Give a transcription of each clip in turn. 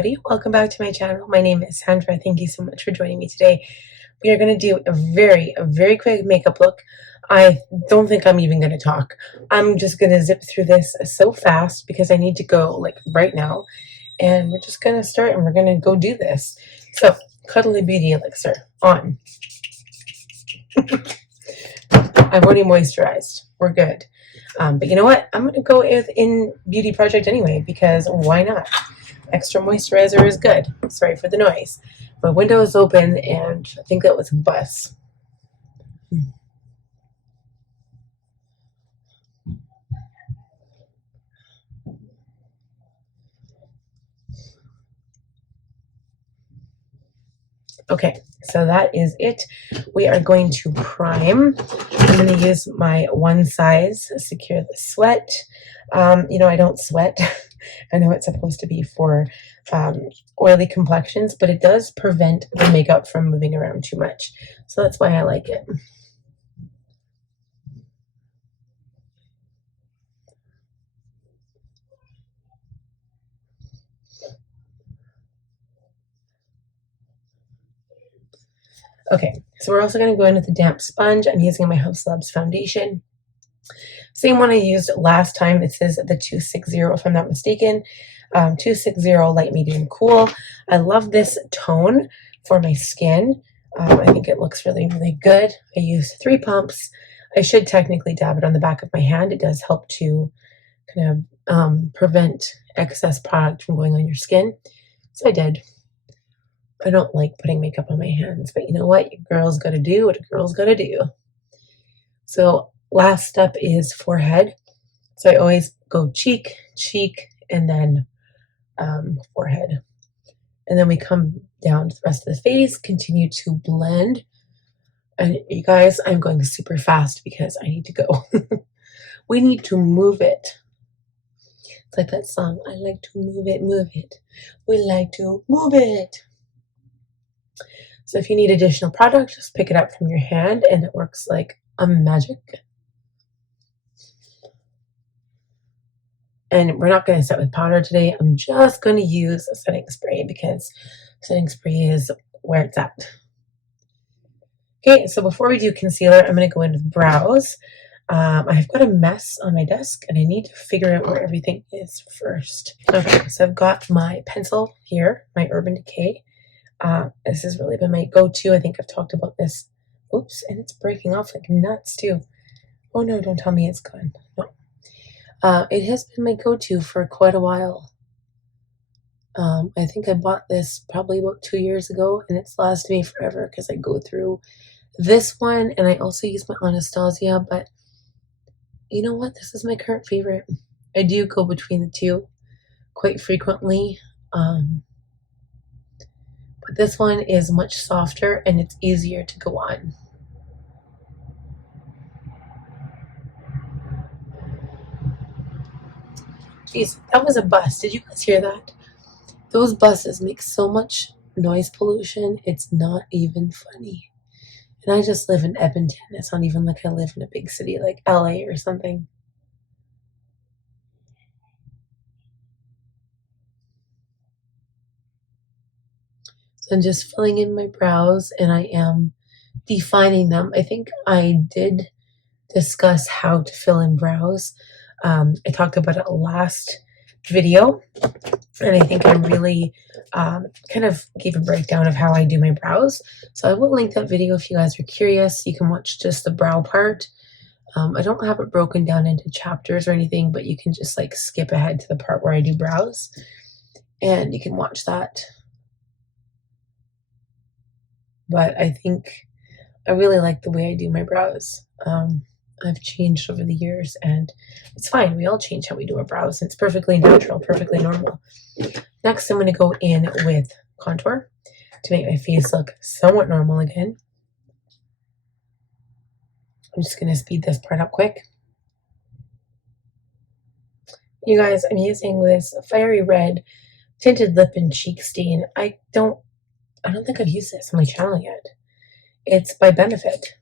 everybody, welcome back to my channel. My name is Sandra. Thank you so much for joining me today. We are going to do a very quick makeup look. I don't think I'm even going to talk. I'm just going to zip through this so fast because I need to go like right now, and we're just going to start and we're going to go do this. So Caudalie Beauty Elixir on. I've already moisturized. We're good. But you know what? I'm going to go with Innbeauty Project anyway, because why not? Extra moisturizer is good. Sorry for the noise. My window is open, and I think that was a bus. Okay, so that is it. We are going to prime. I'm going to use my One Size Secure the Sweat. You know, I don't sweat. I know it's supposed to be for oily complexions, but it does prevent the makeup from moving around too much. So that's why I like it. Okay, so we're also going to go in with a damp sponge. I'm using my Haus foundation. Same one I used last time. It says the 260 if I'm not mistaken. 260 light, medium, cool. I love this tone for my skin. I think it looks really good. I used 3 pumps. I should technically dab it on the back of my hand. It does help to kind of prevent excess product from going on your skin. So I did. I don't like putting makeup on my hands, but you know what? Your girl's got to do what a girl's got to do. So last step is forehead. So I always go cheek, and then forehead. And then we come down to the rest of the face, continue to blend. And you guys, I'm going super fast because I need to go. We need to move it. It's like that song, I like to move it. We like to move it. So if you need additional product, just pick it up from your hand and it works like a magic. And we're not going to set with powder today. I'm just going to use a setting spray because setting spray is where it's at. Okay, so before we do concealer, I'm going to go into the brows. I've got a mess on my desk and I need to figure out where everything is first. Okay, so I've got my pencil here, my Urban Decay. This has really been my go-to. I think I've talked about this. Oops, and it's breaking off like nuts too. Oh no, don't tell me it's gone. No. It has been my go-to for quite a while. I think I bought this probably about 2 years ago, and it's lasted me forever because I go through this one, and I also use my Anastasia, but you know what? This is my current favorite. I do go between the two quite frequently. But this one is much softer and it's easier to go on. Jeez, that was a bus. Did you guys hear that? Those buses make so much noise pollution, it's not even funny. And I just live in Edmonton. It's not even like I live in a big city like LA or something. So I'm just filling in my brows and I am defining them. I think I did discuss how to fill in brows. I talked about it last video, and I think I really kind of gave a breakdown of how I do my brows. So I will link that video if you guys are curious. You can watch just the brow part. I don't have it broken down into chapters or anything, but you can just like skip ahead to the part where I do brows, and you can watch that. But I think I really like the way I do my brows. I've changed over the years, and it's fine. We all change how we do our brows. It's perfectly natural, perfectly normal. Next, I'm going to go in with contour to make my face look somewhat normal again. I'm just going to speed this part up quick. You guys, I'm using this fiery red tinted lip and cheek stain. I don't think I've used this on my channel yet. It's by Benefit.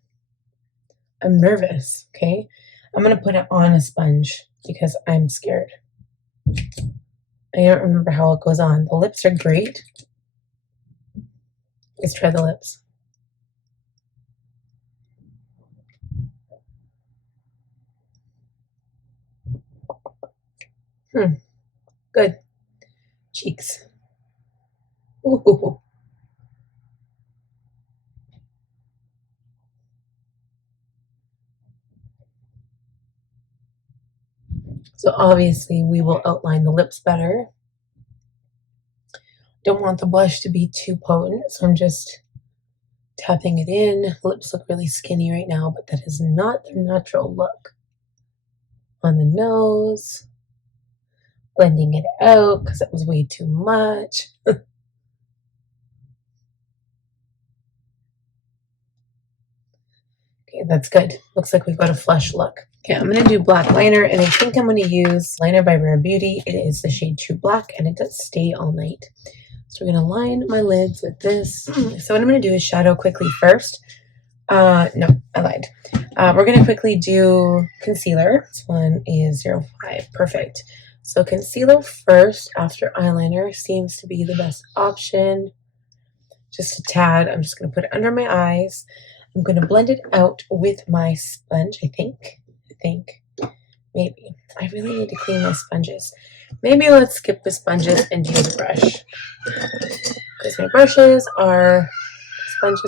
I'm nervous, okay? I'm going to put it on a sponge because I'm scared. I don't remember how it goes on. The lips are great. Let's try the lips. Good. Cheeks. Ooh. So obviously we will outline the lips better. Don't want the blush to be too potent, so I'm just tapping it in. Lips look really skinny right now, but that is not their natural look. On the nose, blending it out because it was way too much. Okay, that's good. Looks like we've got a flush look. Okay, I'm going to do black liner, and I think I'm going to use liner by Rare Beauty. It is the shade True Black, and it does stay all night. So we're going to line my lids with this. So what I'm going to do is shadow quickly first. No, I lied. We're going to quickly do concealer. This one is 05. Perfect. So concealer first after eyeliner seems to be the best option. Just a tad. I'm just going to put it under my eyes. I'm going to blend it out with my sponge, I think. Maybe. I really need to clean my sponges. Maybe let's skip the sponges and do the brush. Because my sponges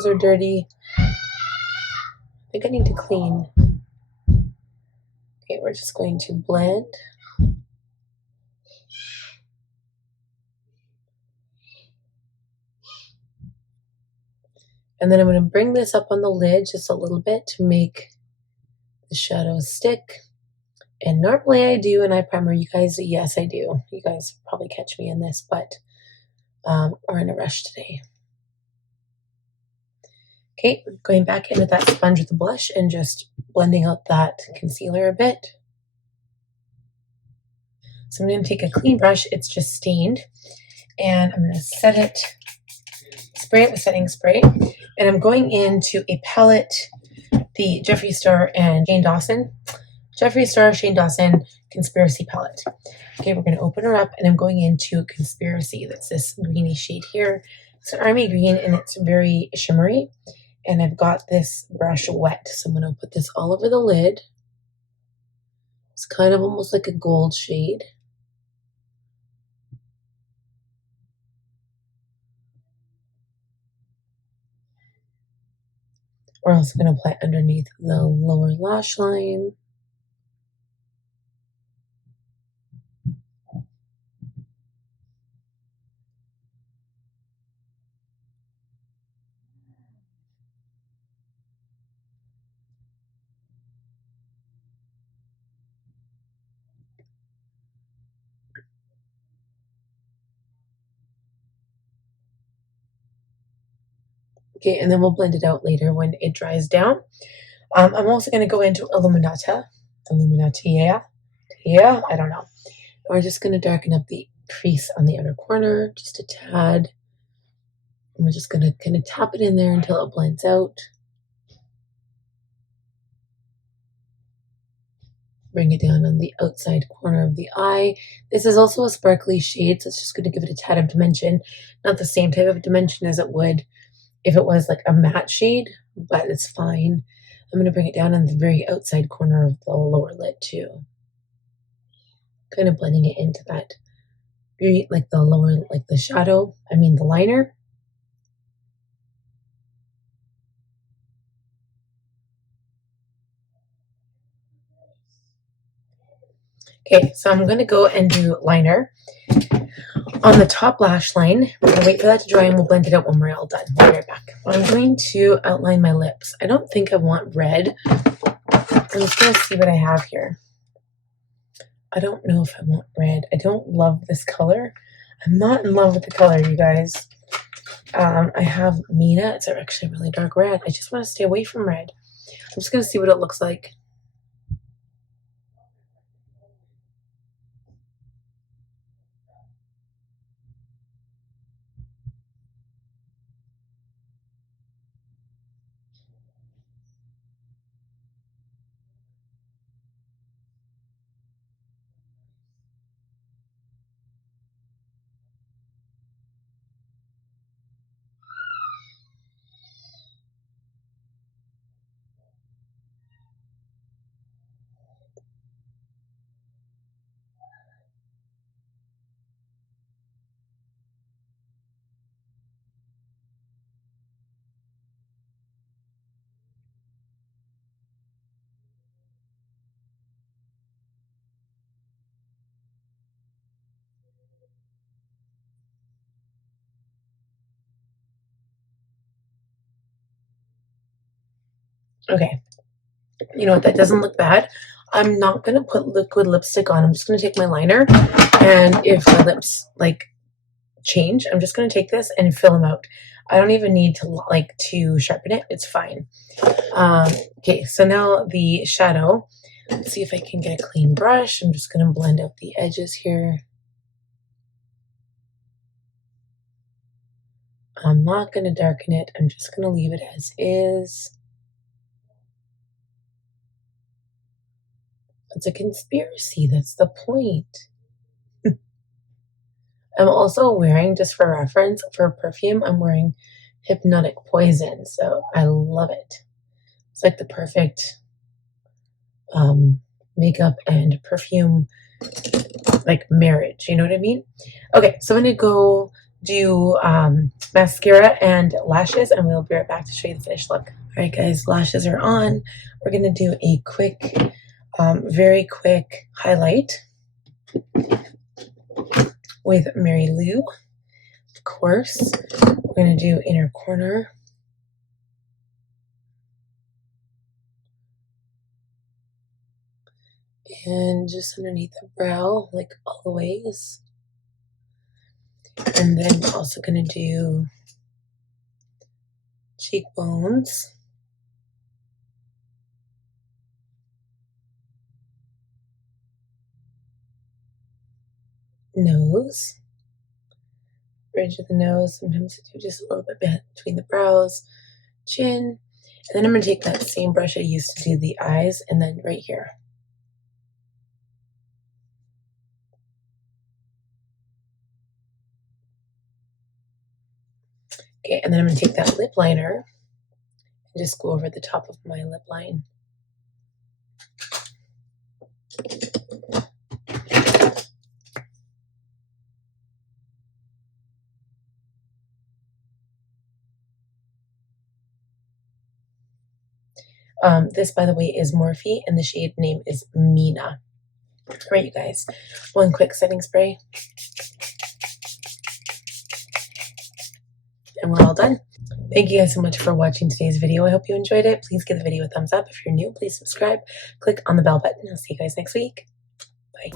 are dirty. I think I need to clean. Okay, we're just going to blend. And then I'm going to bring this up on the lid just a little bit to make the shadows stick. And normally I do an eye primer. You guys, yes, I do. You guys probably catch me in this, but we're in a rush today. Okay, going back in with that sponge with the blush and just blending out that concealer a bit. So I'm going to take a clean brush. It's just stained. And I'm going to set it, spray it with setting spray. And I'm going into a palette, the Jeffree Star and Shane Dawson. Jeffree Star, Shane Dawson Conspiracy palette. Okay, we're going to open her up, and I'm going into Conspiracy. That's this greeny shade here. It's an army green, and it's very shimmery. And I've got this brush wet, so I'm going to put this all over the lid. It's kind of almost like a gold shade. We're also going to apply underneath the lower lash line. Okay, and then we'll blend it out later when it dries down. I'm also going to go into Illuminati, I don't know. We're just going to darken up the crease on the outer corner, just a tad. And we're just going to kind of tap it in there until it blends out. Bring it down on the outside corner of the eye. This is also a sparkly shade, so it's just going to give it a tad of dimension. Not the same type of dimension as it would if it was like a matte shade, but it's fine. I'm going to bring it down on the very outside corner of the lower lid too. Kind of blending it into that, like the lower, like the shadow, the liner. Okay, so I'm going to go and do liner. On the top lash line, we're going to wait for that to dry and we'll blend it out when we're all done. We'll be right back. I'm going to outline my lips. I don't think I want red. I'm just going to see what I have here. I don't know if I want red. I don't love this color. I'm not in love with the color, you guys. I have Mira. It's actually a really dark red. I just want to stay away from red. I'm just going to see what it looks like. Okay, you know what? That doesn't look bad. I'm not going to put liquid lipstick on. I'm just going to take my liner, and if my lips like change, I'm just going to take this and fill them out. I don't even need to like to sharpen it. It's fine. Okay, so now the shadow. Let's see if I can get a clean brush. I'm just going to blend out the edges here. I'm not going to darken it. I'm just going to leave it as is. It's a conspiracy. That's the point. I'm also wearing, just for reference, for perfume, I'm wearing Hypnotic Poison. So I love it. It's like the perfect makeup and perfume like marriage. You know what I mean? Okay, so I'm going to go do mascara and lashes, and we'll be right back to show you the finished look. All right, guys, lashes are on. We're going to do a quick, very quick highlight with Mary Lou. Of course, we're going to do inner corner. And just underneath the brow, like all the ways. And then we're also going to do cheekbones. Nose. Bridge of the nose. Sometimes I do just a little bit between the brows. Chin. And then I'm going to take that same brush I used to do the eyes, and then right here. Okay, and then I'm going to take that lip liner and just go over the top of my lip line. This, by the way, is Morphe, and the shade name is Mira. All right, you guys, one quick setting spray. And we're all done. Thank you guys so much for watching today's video. I hope you enjoyed it. Please give the video a thumbs up. If you're new, please subscribe. Click on the bell button. I'll see you guys next week. Bye.